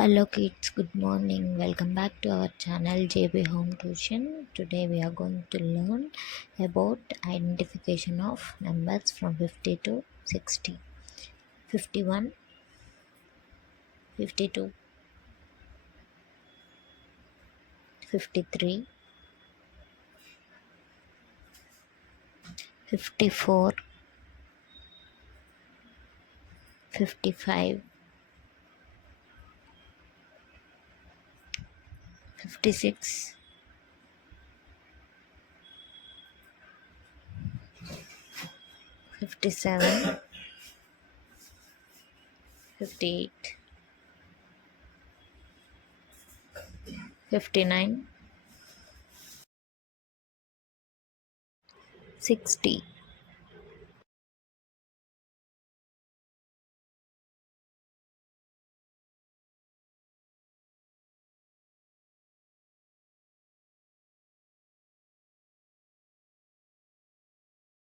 Hello kids, good morning. Welcome back to our channel JB Home Tuition. Today we are going to learn about identification of numbers from 50 to 60. 51, 52, 53, 54, 55, 56, 57, 58, 59, 60.